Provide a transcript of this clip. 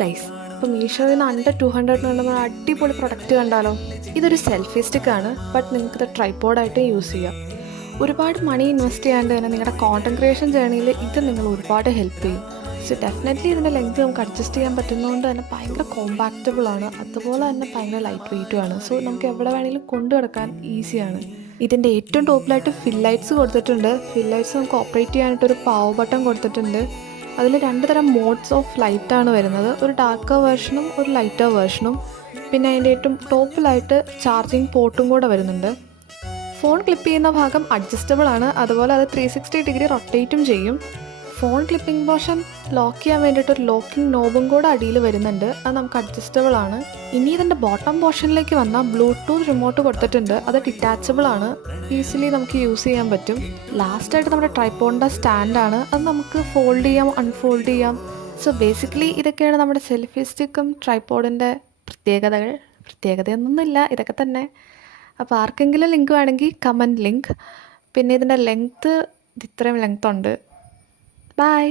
Guys, ഇപ്പോൾ മീഷോയിൽ നിന്ന് under 200 അടിപൊളി പ്രൊഡക്റ്റ് കണ്ടാലോ. ഇതൊരു സെൽഫി സ്റ്റിക്കാണ്, ബട്ട് നിങ്ങൾക്കിത് ട്രൈപോഡായിട്ട് യൂസ് ചെയ്യാം. ഒരുപാട് മണി ഇൻവെസ്റ്റ് ചെയ്യാണ്ട് തന്നെ നിങ്ങളുടെ കോണ്ടന്റ് ക്രിയേഷൻ ജേർണിയിൽ ഇത് നിങ്ങൾ ഒരുപാട് ഹെൽപ്പ് ചെയ്യും. സോ ഡെഫിനറ്റ്ലി ഇതിൻ്റെ ലെങ്ത് നമുക്ക് അഡ്ജസ്റ്റ് ചെയ്യാൻ പറ്റുന്നതുകൊണ്ട് തന്നെ ഭയങ്കര കോമ്പാക്റ്റബിൾ ആണ്, അതുപോലെ തന്നെ ഭയങ്കര ലൈറ്റ് വെയ്റ്റും ആണ്. സോ നമുക്ക് എവിടെ വേണമെങ്കിലും കൊണ്ടു നടക്കാൻ ഈസിയാണ്. ഇതിൻ്റെ ഏറ്റവും ടോപ്പിലായിട്ട് ഫിൽ ലൈറ്റ്സ് കൊടുത്തിട്ടുണ്ട്. ഫിൽ ലൈറ്റ്സ് നമുക്ക് ഓപ്പറേറ്റ് ചെയ്യാനായിട്ടൊരു പവർ ബട്ടൺ കൊടുത്തിട്ടുണ്ട്. അതിൽ 2 തരം മോഡ്സ് ഓഫ് ലൈറ്റാണ് വരുന്നത്, ഒരു ഡാർക്കർ വേർഷനും ഒരു ലൈറ്റർ വേർഷനും. പിന്നെ അതിൻ്റെ ഏറ്റവും ടോപ്പിലായിട്ട് ചാർജിങ് പോർട്ടും കൂടെ വരുന്നുണ്ട്. ഫോൺ ക്ലിപ്പ് ചെയ്യുന്ന ഭാഗം അഡ്ജസ്റ്റബിൾ ആണ്, അതുപോലെ അത് 360 ഡിഗ്രി റൊട്ടേറ്റും ചെയ്യും. ഫോൺ ക്ലിപ്പിംഗ് പോർഷൻ ലോക്ക് ചെയ്യാൻ വേണ്ടിയിട്ട് ഒരു ലോക്കിംഗ് നോബും കൂടെ അടിയിൽ വരുന്നുണ്ട്, അത് നമുക്ക് അഡ്ജസ്റ്റബിൾ ആണ്. ഇനി ഇതിൻ്റെ ബോട്ടം പോർഷനിലേക്ക് വന്നാൽ ബ്ലൂടൂത്ത് റിമോട്ട് കൊടുത്തിട്ടുണ്ട്, അത് ഡിറ്റാച്ചബിൾ ആണ്, ഈസിലി നമുക്ക് യൂസ് ചെയ്യാൻ പറ്റും. ലാസ്റ്റായിട്ട് നമ്മുടെ ട്രൈപോഡിൻ്റെ സ്റ്റാൻഡാണ്, അത് നമുക്ക് ഫോൾഡ് ചെയ്യാം, അൺഫോൾഡ് ചെയ്യാം. സോ ബേസിക്കലി ഇതൊക്കെയാണ് നമ്മുടെ സെൽഫി സ്റ്റിക്കും ട്രൈപോഡിൻ്റെ പ്രത്യേകതയൊന്നുമില്ല, ഇതൊക്കെ തന്നെ. അപ്പോൾ ആർക്കെങ്കിലും ലിങ്ക് വേണമെങ്കിൽ കമൻറ്റ് ലിങ്ക്. പിന്നെ ഇതിൻ്റെ ലെങ്ത്ത് ഇത്രയും ലെങ്ത് ഉണ്ട്. ബൈ.